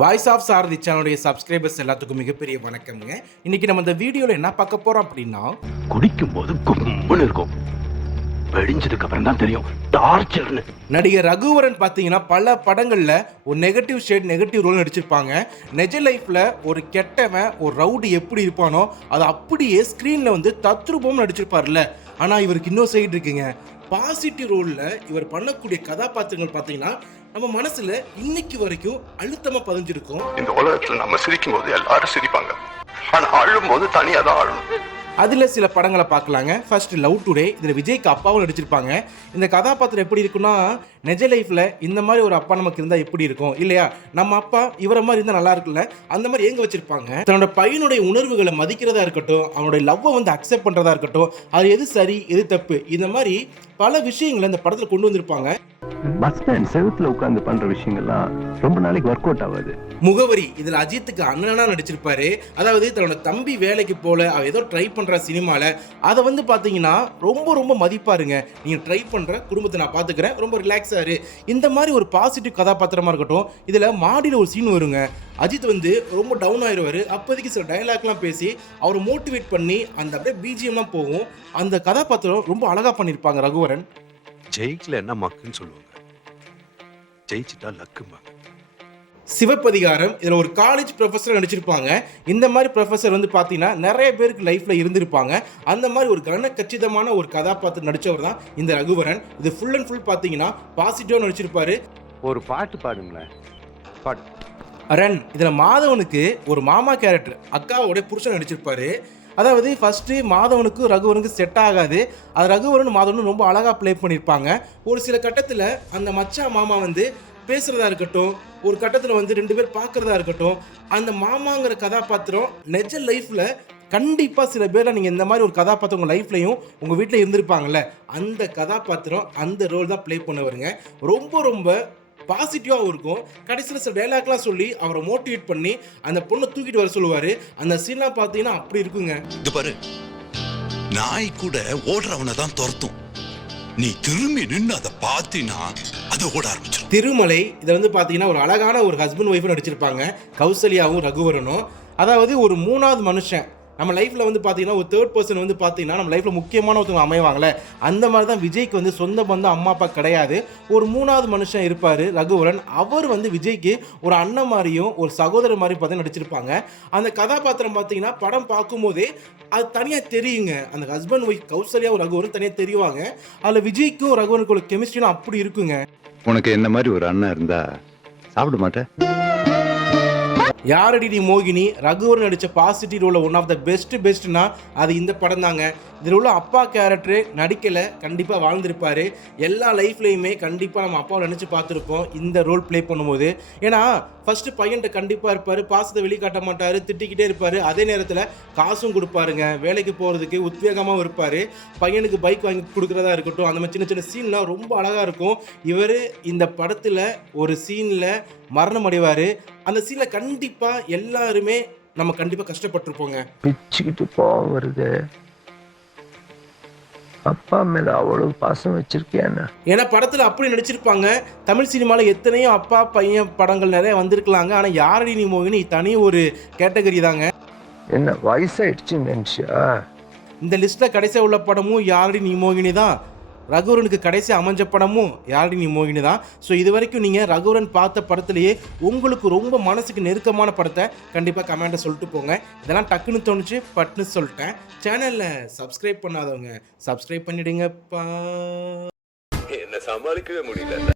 Voice of சாரதி சேனலுடைய subscribers எல்லாத்துக்கும் மிகப்பெரிய வணக்கம்ங்க. இன்னைக்கு நம்ம இந்த வீடியோவில் என்ன பார்க்க போறோம் அப்படின்னா, குடிக்கும் போது கும்முன்னு இருக்கும், வெடிஞ்சதுக்கு அப்புறம் தான் தெரியும் டார்ச்சர்னு. நடிகர் ரகுவரன் பார்த்தீங்கன்னா பல படங்கள்ல ஒரு நெகட்டிவ் ரோல் நடிச்சிருப்பாங்க. நிஜ லைஃப்ல ஒரு கெட்டவன் ஒரு ரவுடி எப்படி இருப்பானோ அதை அப்படியே ஸ்க்ரீன்ல வந்து தத்ரூபம் நடிச்சிருப்பார்ல. ஆனா இவருக்கு இன்னொரு சைடு இருக்குங்க. பாசிட்டிவ் ரோல்ல இவர் பண்ணக்கூடிய கதாபாத்திரங்கள் பார்த்தீங்கன்னா நம்ம மனசுல இன்னைக்கு வரைக்கும் அழுத்தமா பதிஞ்சிருக்கும். இந்த உலகத்துல நம்ம சிரிக்கும் போது எல்லாரும் சிரிப்பாங்க, ஆனா அழும் போது தனியா தான் அழணும். அதுல சில படங்களை பார்க்கலாங்க. ஃபர்ஸ்ட் லவ் டுடே, இதுல விஜய்க்கு அப்பாவும் நடிச்சிருப்பாங்க. இந்த கதாபாத்திரம் எப்படி இருக்குன்னா, நிஜ லைஃப்ல இந்த மாதிரி ஒரு அப்பா நமக்கு இருந்தா எப்படி இருக்கும் இல்லையா, நம்ம அப்பா இவர மாதிரி இருந்தா நல்லா இருக்குல்ல, அந்த மாதிரி ஏங்க வச்சிருப்பாங்க. தன்னோட பையனுடைய உணர்வுகளை மதிக்கிறதா இருக்கட்டும், அவனுடைய லவ்வை வந்து அக்செப்ட் பண்றதா இருக்கட்டும், அது எது சரி எது தப்பு, இந்த மாதிரி பல விஷயங்களை இந்த படத்துல கொண்டு வந்திருப்பாங்க. பஸ் ஸ்டாண்ட் செவுத்துல உட்கார்ந்து பண்ற விஷயங்கள்லாம் ரொம்ப நாளைக்கு ஒர்க் அவுட் ஆகாது. முகவரி, இதுல அஜித்துக்கு அண்ணனா நடிச்சிருப்பாரு. அதாவது தன்னோட தம்பி வேலைக்கு போல அவ ஏதோ ட்ரை பண்ற சினிமால அதை வந்து பாத்தீங்கன்னா ரொம்ப மதிப்பாருங்க. நீங்க ட்ரை பண்ற குடும்பத்தை நான் பாத்துக்கிறேன், ரொம்ப ரிலாக்ஸா இரு, இந்த மாதிரி ஒரு பாசிட்டிவ் கதாபாத்திரமா இருக்கட்டும். இதுல மாடியில ஒரு சீன் வருங்க. அஜித் வந்து ரொம்ப டவுன் ஆயிடுவாரு. அப்போதைக்கு சில டைலாக்லாம் பேசி அவரை மோட்டிவேட் பண்ணி அந்த அப்படியே பிஜிஎம்லாம் போகும். அந்த கதாபாத்திரம் ரொம்ப அழகா பண்ணியிருப்பாங்க ரகுவரன். ஜெயிக்கல என்ன மக்குன்னு சொல்லுவாங்க, ஜெயிச்சிட்டா லக்கும்பாங்க. சிவப்பதிகாரம், இதில் ஒரு காலேஜ் ப்ரொஃபஸர் நடிச்சிருப்பாங்க. இந்த மாதிரி ப்ரொஃபஸர் வந்து பார்த்தீங்கன்னா நிறைய பேருக்கு லைஃப்பில் இருந்திருப்பாங்க. அந்த மாதிரி ஒரு கச்சிதமான ஒரு கதாபாத்திரம் நடித்தவர் தான் இந்த ரகுவரன். இது ஃபுல் அண்ட் ஃபுல் பார்த்தீங்கன்னா பாசிட்டிவாக நடிச்சிருப்பாரு. ஒரு பாட்டு பாடுங்களேன். பாட்டு ரன், இதில் மாதவனுக்கு ஒரு மாமா கேரக்டர் அக்காவோட புருஷன் நடிச்சிருப்பாரு. அதாவது ஃபஸ்ட்டு மாதவனுக்கும் ரகுவரனுக்கு செட் ஆகாது. அது ரகுவரன் மாதவனும் ரொம்ப அழகாக ப்ளே பண்ணியிருப்பாங்க. ஒரு சில கட்டத்தில் அந்த மச்சா மாமா வந்து பேசுகிறதா இருக்கட்டும், ஒரு கட்டத்தில் வந்து ரெண்டு பேர் பார்க்குறதா இருக்கட்டும், அந்த மாமாங்கிற கதாபாத்திரம் நிஜ லைஃப்பில் கண்டிப்பாக சில பேரில் நீங்கள் இந்த மாதிரி ஒரு கதாபாத்திரம் உங்கள் லைஃப்லையும் உங்கள் வீட்டில் இருந்திருப்பாங்கல்ல, அந்த கதாபாத்திரம் அந்த ரோல் தான் ப்ளே பண்ணவருங்க. ரொம்ப பாசிட்டிவாகவும் இருக்கும். கடைசியில் சில டைலாக்லாம் சொல்லி அவரை மோட்டிவேட் பண்ணி அந்த பொண்ணை தூக்கிட்டு வர சொல்லுவார். அந்த சீன்லாம் பார்த்தீங்கன்னா அப்படி இருக்குங்க. இது பாரு, நாய் கூட ஓடுறவனை தான் துரத்தும், நீ திரும்பி நின்று அதை பார்த்தினா அதை ஓட ஆரம்பிச்சிடும். திருமலை, இதை வந்து பார்த்தீங்கன்னா ஒரு அழகான ஒரு ஹஸ்பண்ட் ஒய்ஃபும் நடிச்சிருப்பாங்க, கௌசல்யாவும் ரகுவரனும். அதாவது ஒரு மூணாவது மனுஷன் நம்ம லைஃப்பில் வந்து பார்த்தீங்கன்னா ஒரு தேர்ட் பர்சன் வந்து பார்த்தீங்கன்னா நம்ம லைஃப்பில் முக்கியமான ஒருத்தவங்க அமைவாங்களே, அந்த மாதிரி தான் விஜய்க்கு வந்து சொந்த பந்தம் அம்மா அப்பா கிடையாது, ஒரு மூணாவது மனுஷன் இருப்பார் ரகுவரன். அவர் வந்து விஜய்க்கு ஒரு அண்ணன் மாதிரியும் ஒரு சகோதரர் மாதிரி பார்த்து நடிச்சிருப்பாங்க. அந்த கதாபாத்திரம் பார்த்தீங்கன்னா படம் பார்க்கும்போதே அது தனியாக தெரியுங்க. அந்த ஹஸ்பண்ட் ஒய்ஃப் கௌசல்யாவும் ரகுவரன் தனியாக தெரியுவாங்க. அதில் விஜய்க்கும் ரகுவரனுக்கு ஒரு கெமிஸ்ட்ரியும் அப்படி இருக்குங்க. உனக்கு என்ன மாதிரி ஒரு அண்ணன் இருந்தா சாப்பிட மாட்டேன். யாரடி நீ மோகினி, ரகுவரன் நடித்த பாசிட்டிவ் ரோலில் ஒன் ஆஃப் த பெஸ்ட்னா அது இந்த படம் தாங்க. இதில் உள்ள அப்பா கேரக்டரு நடிக்கலை, கண்டிப்பாக வாழ்ந்திருப்பார். எல்லா லைஃப்லையுமே கண்டிப்பாக நம்ம அப்பாவை நினச்சி பார்த்துருப்போம் இந்த ரோல் ப்ளே பண்ணும்போது. ஏன்னா ஃபஸ்ட்டு பையன்கிட்ட கண்டிப்பாக இருப்பார், பாசத்தை வெளிக்காட்ட மாட்டார், திட்டிக்கிட்டே இருப்பார். அதே நேரத்தில் காசும் கொடுப்பாருங்க, வேலைக்கு போகிறதுக்கு உத்வேகமாகவும் இருப்பார். பையனுக்கு பைக் வாங்கி கொடுக்குறதா இருக்கட்டும், அந்த மாதிரி சின்ன சீன்லாம் ரொம்ப அழகாக இருக்கும். இவர் இந்த படத்தில் ஒரு சீனில் மரணம் அடைவார். அந்த சீனில் கண்டிப்பாக எல்லாருமே நம்ம கண்டிப்பாக கஷ்டப்பட்டிருப்போங்க. பிச்சுக்கிட்டு போக வருது, அப்பா மேல அவ்வளவு பாசம் வச்சிருக்கேன். ஏன்னா படத்தில் அப்படி நடிச்சிருப்பாங்க. தமிழ் சினிமாவில் எத்தனையோ அப்பா பையன் படங்கள் நிறைய வந்திருக்கலாங்க. ஆனால் யாரடி நீ மோகினி தனி ஒரு கேட்டகரி தாங்க. என்ன வயசாயிடுச்சு நினைச்சா? இந்த லிஸ்ட்டில் கடைசியாக உள்ள படமும் யாரடி நீ மோகினி தான். ரகுவரனுக்கு கடைசி அமைஞ்ச படமும் யாரடி நீ மோகினி தான். ஸோ இது வரைக்கும் நீங்கள் ரகுவரன் பார்த்த படத்துலையே உங்களுக்கு ரொம்ப மனசுக்கு நெருக்கமான படத்தை கண்டிப்பாக கமெண்ட்டை சொல்லிட்டு போங்க. இதெல்லாம் டக்குன்னு தோணுச்சு, பட்டுன்னு சொல்லிட்டேன். சேனலில் சப்ஸ்கிரைப் பண்ணாதவங்க சப்ஸ்கிரைப் பண்ணிடுங்கப்பா. என்ன சமாளிக்கவே முடியல.